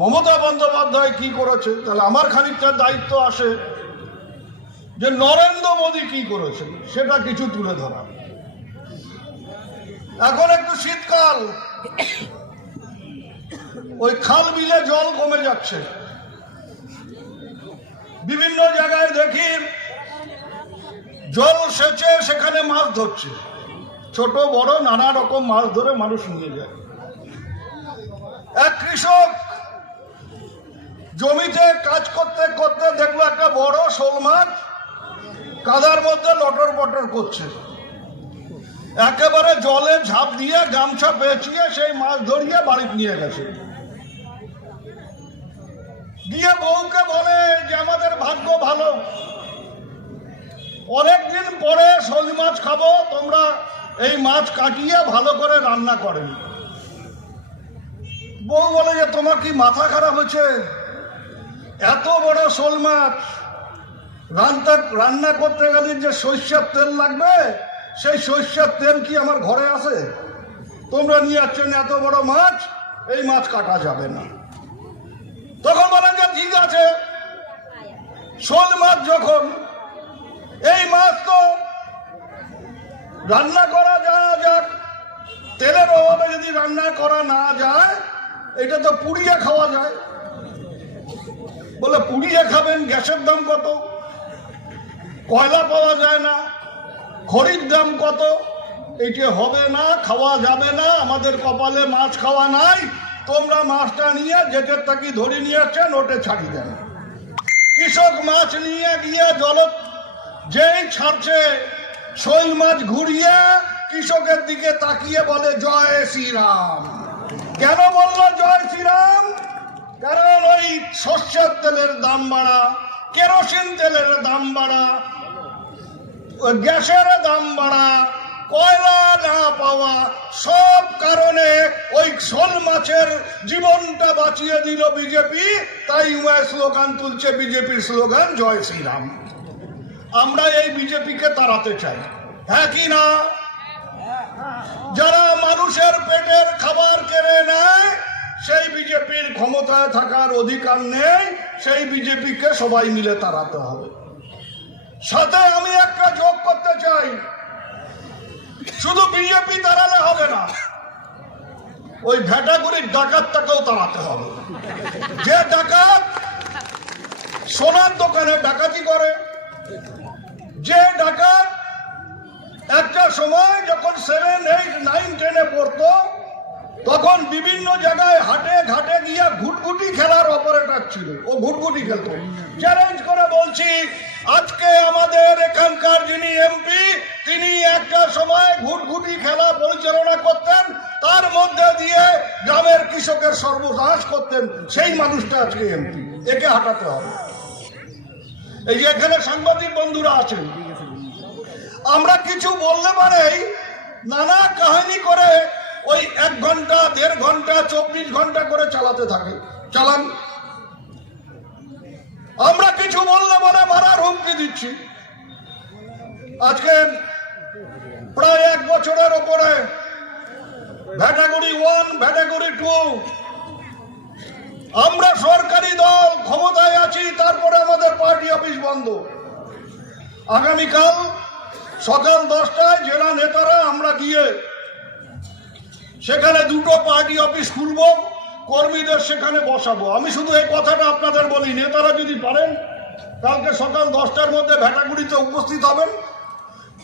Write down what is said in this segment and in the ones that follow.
মমতা বন্দ্যোপাধ্যায় কি করেছে, তাহলে আমার খানিকটা দায়িত্ব আসে যে নরেন্দ্র মোদী কি করেছে সেটা কিছু তুলে ধরা। এখন একটু শীতকাল, ওই খাল বিলে জল কমে যাচ্ছে, বিভিন্ন জায়গায় দেখি জল সেচে সেখানে মাছ ধরছে, ছোট বড় নানা রকম মাছ ধরে মানুষ নিয়ে যায়। এক কৃষক জমিতে কাজ করতে করতে দেখলো একটা বড় শোল মাছ কাদার মধ্যে লটর পটর করছে, একেবারে জলে ঝাঁপ দিয়ে গামছা পেঁচিয়ে সেই মাছ ধরিয়ে বাড়ি নিয়ে গেছে। গিয়ে বউকে বলে যে আমাদের ভাগ্য ভালো, অনেকদিন পরে শোল মাছ খাবো, তোমরা এই মাছ কাটিয়ে ভালো করে রান্না করেন। বউ বলে যে তোমার কি মাথা খারাপ হয়েছে, এত বড় শোল মাছ রান্না করতে গেলে যে সর্ষের তেল লাগবে, সেই সর্ষের তেল কি আমার ঘরে আছে? তোমরা নিয়ে যাচ্ছেন এত বড় মাছ, এই মাছ কাটা যাবে না। তখন বলেন যে ঠিক আছে, শোল মাছ যখন, এই মাছ তো রান্না করা যাক, তেলের অভাবে যদি রান্না করা না যায়, এটা তো পুড়িয়ে খাওয়া যায়। বলে পুড়িয়ে খাবেন, গ্যাসের দাম কত, কয়লা পাওয়া যায় না, খড়ির দাম কত, এইটা হবে না, খাওয়া যাবে না, আমাদের কপালে মাছ খাওয়া নাই, তোমরা মাছটা নিয়ে যেটার থাকি ধরে নিয়ে আসছেন ওটা ছাড়ি দেন। কৃষক মাছ নিয়ে গিয়ে জল যেই ছাড়ছে, শোল মাছ ঘুরিয়ে কৃষকের দিকে তাকিয়ে বলে জয় শ্রীরাম। কেন বলল জয় শ্রীরাম? কারণ ওই সর্ষের তেলের দাম বাড়া, কেরোসিন তেলের দাম বাড়া, গ্যাসের দাম বাড়া, কয়লা না পাওয়া, সব কারণে ওই শোল মাছের জীবনটা বাঁচিয়ে দিল বিজেপি। তাই স্লোগান তুলছে, বিজেপির স্লোগান জয় শ্রীরাম। আমরা এই বিজেপিকে তাড়াতে চাই, হ্যাঁ কি না? যারা মানুষের পেটের খাবার কেড়ে নেয়, সেই বিজেপির ক্ষমতায় থাকার অধিকার নেই, সেই বিজেপিকে সবাই মিলে তাড়াতে হবে। সাথে আমি একটা যোগ করতে চাই, শুধু বিজেপি তাড়ালে হবে না, ওই ভেটাগুড়ির ডাকাতটাকেও তাড়াতে হবে। যে ডাকাত সোনার দোকানে ডাকাতি করে, যে ডাকাত একটা সময় যখন 7, 8, 9, 10-এ পড়তো, তখন বিভিন্ন জায়গায় হাটে ঘাটে গিয়ে ঘুটঘুটি খেলার অপারেটর ছিল, ও ঘুটঘুটি খেলত। চ্যালেঞ্জ করে বলছি, আজকে আমাদের এখানকার যিনি এমপি, তিনি একটা সময় ঘুটঘুটি খেলা পরিচালনা করতেন, তার মধ্যে দিয়ে গ্রামের কৃষকের সর্বনাশ করতেন, সেই মানুষটা আজকে এমপি। একে হাঁটাতে হবে। এই যে এখানে সাংবাদিক বন্ধুরা আছেন, আমরা কিছু বললে পারেই নানা কাহিনী করে ওই 1 ঘন্টা 1.5 ঘন্টা 24 ঘন্টা করে চালাতে থাকে। চালান, আমরা কিছু বললে বলে মারার হুমকি দিচ্ছি। আজকে প্রায় 1 বছরের ওপরে ভ্যাটাগুড়ি 1, ভ্যাটাগুড়ি 2, আমরা সরকারি দল ক্ষমতায় আছি, তারপরে আমাদের পার্টি অফিস বন্ধ। আগামীকাল সকাল 10টায় জেলা নেতারা আমরা গিয়ে সেখানে 2টো পার্টি অফিস খুলব, কর্মীদের সেখানে বসাবো। আমি শুধু এই কথাটা আপনাদের বলি, নেতারা যদি পারেন কালকে সকাল 10টার মধ্যে ভেটাগুড়িতে উপস্থিত হবেন,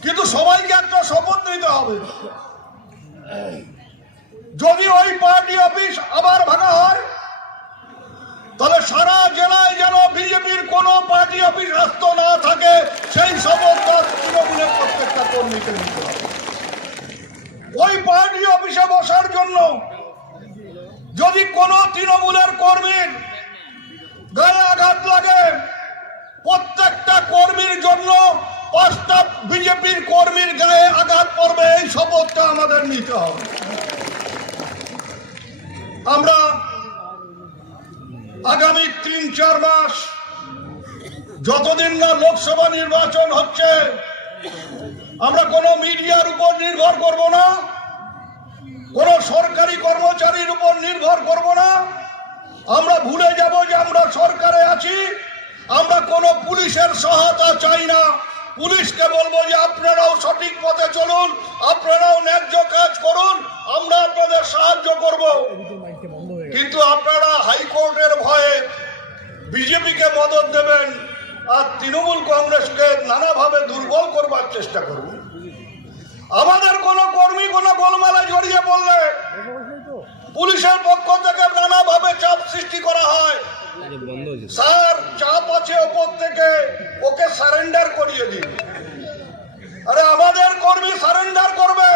কিন্তু সবাইকে একটা শপথ নিতে হবে, যদি ওই পার্টি অফিস আবার ভাঙা হয়, তাহলে সারা জেলায় যেন বিজেপির কোনো পার্টি অফিস আস্ত না থাকে, সেই শপথটা তৃণমূলের প্রত্যেকটা কর্মীকে নিতে হবে। ওই পার্টি অফিসে বসার জন্য যদি কোনো তৃণমূলের কর্মীর গায়ে আঘাত লাগে, প্রত্যেকটা কর্মীর জন্য 5টা বিজেপির কর্মীর গায়ে আঘাত পড়বে, এই শপথটা আমাদের নিতে হবে। আমরা আগামী 3-4 মাস, যতদিন না লোকসভা নির্বাচন হচ্ছে, আমরা কোনো মিডিয়ার উপর নির্ভর করব না, কোনো সরকারি কর্মচারীর উপর নির্ভর করব না, আমরা ভুলে যাব যে আমরা সরকারে আছি। আমরা কোনো পুলিশের সহায়তা চাই না। পুলিশকে বলবো যে আপনারাও সঠিক পথে চলুন, আপনারাও ন্যায্য কাজ করুন, আমরা আপনাদের সাহায্য করব। কিন্তু আপনারা হাইকোর্টের ভয়ে বিজেপিকে মদত দেবেন আর তৃণমূল কংগ্রেসকে নানাভাবে দুর্বল করবার চেষ্টা করবেন। আমাদের কোনো কর্মী কোনো গোলমালে জড়িয়ে পড়লে পুলিশের পক্ষ থেকে নানাভাবে চাপ সৃষ্টি করা হয়। স্যার, চাপ আছে ওপর থেকে, ওকে সারেন্ডার করিয়ে দিন। আরে আমাদের কর্মী সারেন্ডার করবে,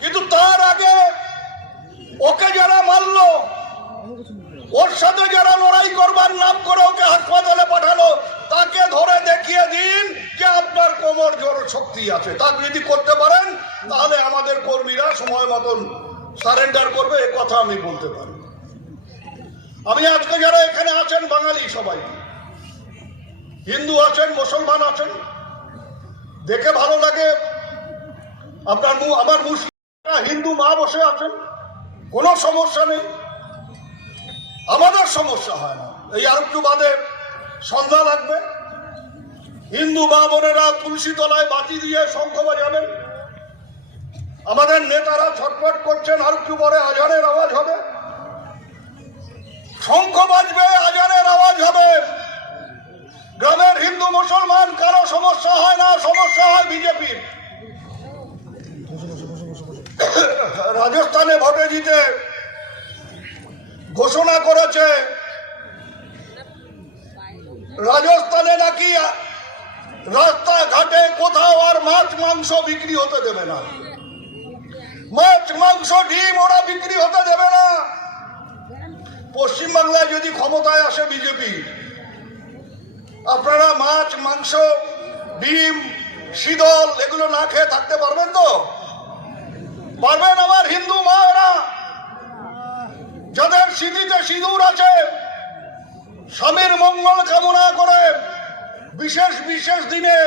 কিন্তু তার আগে ওকে যারা মারলো, ওর সাথে যারা লড়াই করবার নাম করে ওকে হাসপাতালে পাঠালো, তাকে ধরে দেখিয়ে দিন যে আপনার কোমর জোর শক্তি আছে। তা যদি করতে পারেন তাহলে আমাদের কর্মীরা সময় মতন সারেন্ডার করবে, এ কথা আমি বলতে পারি। আমি আজকে যারা এখানে আছেন বাঙালি সবাই, হিন্দু আছেন, মুসলমান আছেন, দেখে ভালো লাগে। আপনার আমার মুসলিম হিন্দু মা বসে আছেন, কোনো সমস্যা নেই, আমাদের সমস্যা হয় না। এই আর একটু বাদে সন্ধ্যা লাগবে, হিন্দু মা বোনেরা তুলসী তলায় বাতি দিয়ে শঙ্খ বাজাবেন। আমাদের নেতারা ছটফট করছেন, আর একটু পরে আজানের আওয়াজ হবে, শঙ্খ বাজবে, আজানের আওয়াজ হবে। গ্রামের হিন্দু মুসলমান কারো সমস্যা হয় না, সমস্যা হয় বিজেপির। রাজস্থানে ভোটে জিতে ঘোষণা করেছে রাজস্থানে নাকি রাস্তাঘাটে কোথাও আর মাছ মাংস বিক্রি হতে দেবে না। মাছ মাংস ডিম ওরা বিক্রি হতে দেবে না। পশ্চিমবাংলায় যদি ক্ষমতায় আসে বিজেপি, আপনারা মাছ মাংস ডিম শীতল এগুলো না খেয়ে থাকতে পারবেন তো? পারবেন? আমার হিন্দু মায়েরা যাদের স্মৃতিতে সিঁদুর আছে, স্বামীর মঙ্গল কামনা করে বিশেষ বিশেষ দিনে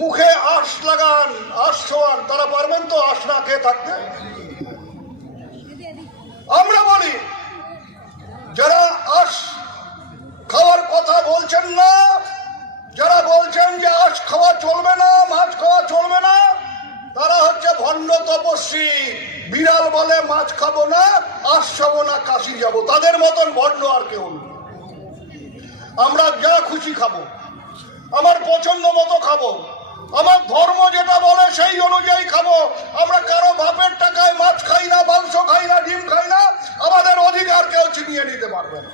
মুখে আঁশ লাগান, আঁশ ছোঁয়ান, তারা পারবেন তো আঁশ না খেয়ে থাকতে? আমরা বলি যারা আঁশ খাওয়ার কথা বলছেন না, যারা বলছেন যে আঁশ খাওয়া চলবে না, মাছ খাওয়া চলবে না, তারা হচ্ছে ভণ্ড তপস্বী। বিড়াল বলে মাছ খাবো না, আঁশ খাবো না, কাশি যাবো, তাদের মতন ভণ্ড আর কেউ নেই। আমরা যা খুশি খাবো, আমার পছন্দ মতো খাবো, আমার ধর্ম যেটা বলে সেই অনুযায়ী খাবো। আমরা কারো বাপের টাকায় মাছ খাই না, মাংস খাই না, ডিম খাই না, আমাদের অধিকার কেউ ছিনিয়ে নিতে পারবে না।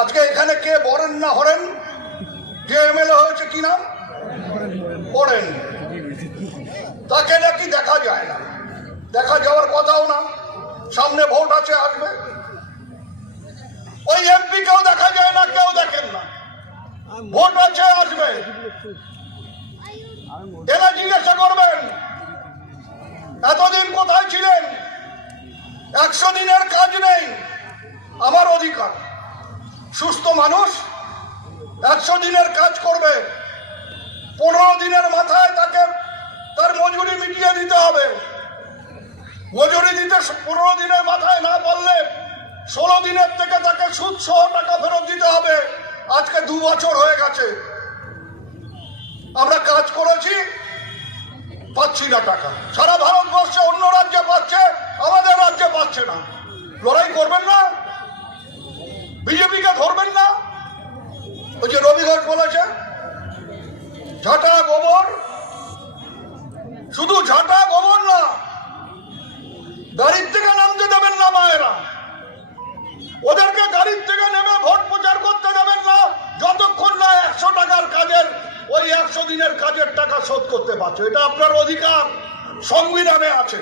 আজকে এখানে কে বরেন না হরেন, যে এমএলএ হয়েছে কি নাম বরেন, তাকে নাকি দেখা যায় না, দেখা যাওয়ার কথাও না। সামনে ভোট আছে, আসবে। ওই এমপি কেউ দেখা যায় না, কেউ দেখেন না, ভোট আছে, আসবে। এরা জিজ্ঞাসা করবেন এতদিন কোথায় ছিলেন? 100 দিনের কাজ নেই, আমার অধিকার। সুস্থ মানুষ 100 দিনের কাজ করবে, 15 দিনের মাথায় তাকে তার মজুরি মিটিয়ে দিতে হবে। মজুরি দিতে 15 দিনের মাথায় না পারলে 16 দিনের থেকে তাকে সুদ সহ টাকা ফেরত দিতে হবে। আজকে 2 বছর হয়ে গেছে, আমরা কাজ করেছি, পাচ্ছি না টাকা। সারা ভারতবর্ষে অন্য রাজ্যে পাচ্ছে, আমাদের রাজ্যে পাচ্ছে না। লড়াই করবেন না? বিজেপিকে ধরবেন না? ওই যে রবি ঘোষ বলেছে ঝাঁটা গোবর, শুধু ঝাঁটা গোবর না, গাড়ির থেকে নামতে দেবেন না মায়েরা, ওদেরকে গাড়ির থেকে নেমে ভোট প্রচার করতে দেবেন না যতক্ষণ না 100 টাকার কাজের ওই 100 দিনের কাজের টাকা শোধ করতে পারছে। এটা আপনার অধিকার, সংবিধানে আছে।